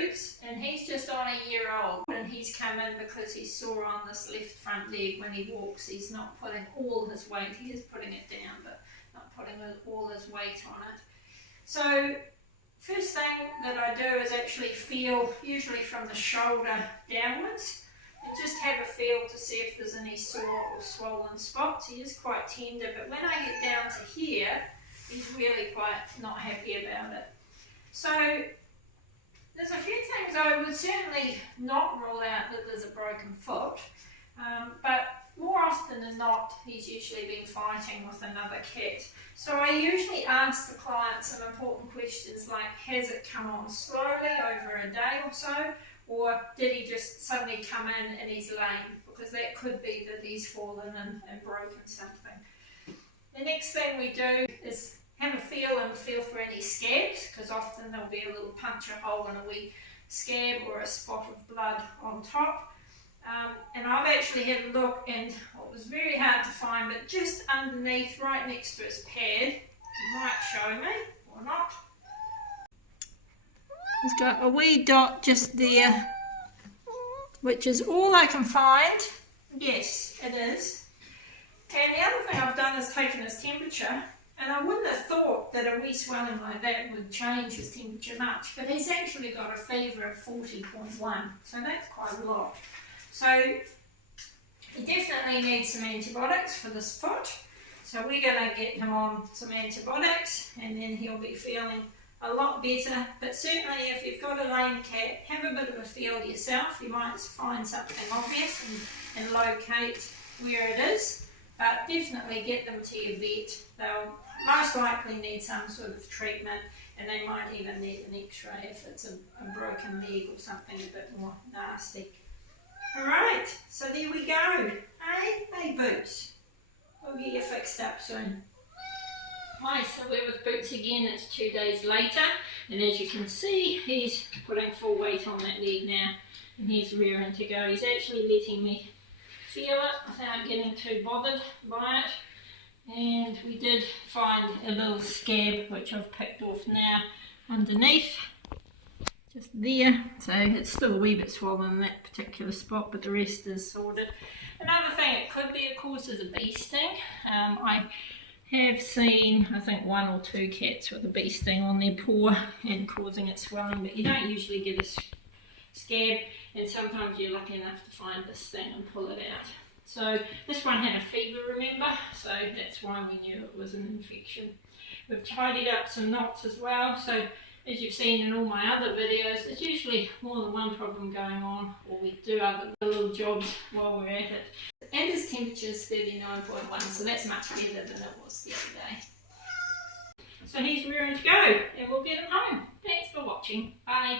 boots, and he's just on a year old, and he's come in because he's sore on this left front leg when he walks. He's not putting all his weight, he is putting it down, but not putting all his weight on it. So first thing that I do is actually feel, usually from the shoulder downwards, and just have a feel to see if there's any sore or swollen spots. He is quite tender, but when I get down to here, he's really quite not happy about it. So there's a few things I would certainly not rule out that there's a broken foot, but more often than not, he's usually been fighting with another cat. So I usually ask the client some important questions like, has it come on slowly over a day or so, or did he just suddenly come in and he's lame? Because that could be that he's fallen and broken something. The next thing we do is have a feel for any scabs, because often there'll be a little puncture hole and a wee scab or a spot of blood on top. And I've actually had a look, and it was very hard to find, but just underneath, right next to his pad, you might show me or not. He's got a wee dot just there, which is all I can find. Yes, it is. And the other thing I've done is taken his temperature, and I wouldn't have thought that a wee swelling like that would change his temperature much, but he's actually got a fever of 40.1, so that's quite a lot. So he definitely needs some antibiotics for this foot, so we're going to get him on some antibiotics, and then he'll be feeling a lot better. But certainly if you've got a lame cat, have a bit of a feel yourself. You might find something obvious and locate where it is, but definitely get them to your vet. They'll most likely need some sort of treatment, and they might even need an x-ray if it's a broken leg or something a bit more nasty. Alright, so there we go. Hey Boots, we'll get you fixed up soon. Hi, so we're with Boots again. It's 2 days later, and as you can see, he's putting full weight on that leg now, and he's rearing to go. He's actually letting me feel it without getting too bothered by it. And we did find a little scab, which I've picked off now underneath, just there. So it's still a wee bit swollen in that particular spot, but the rest is sorted. Another thing it could be, of course, is a bee sting. I have seen, I think, 1 or 2 cats with a bee sting on their paw and causing it swelling, but you don't usually get a scab, and sometimes you're lucky enough to find this thing and pull it out. So this one had a fever, remember, so that's why we knew it was an infection. We've tidied up some knots as well, so as you've seen in all my other videos, there's usually more than one problem going on, or we do other little jobs while we're at it. And his temperature is 39.1, so that's much better than it was the other day. So he's rearing to go, and we'll get him home. Thanks for watching. Bye.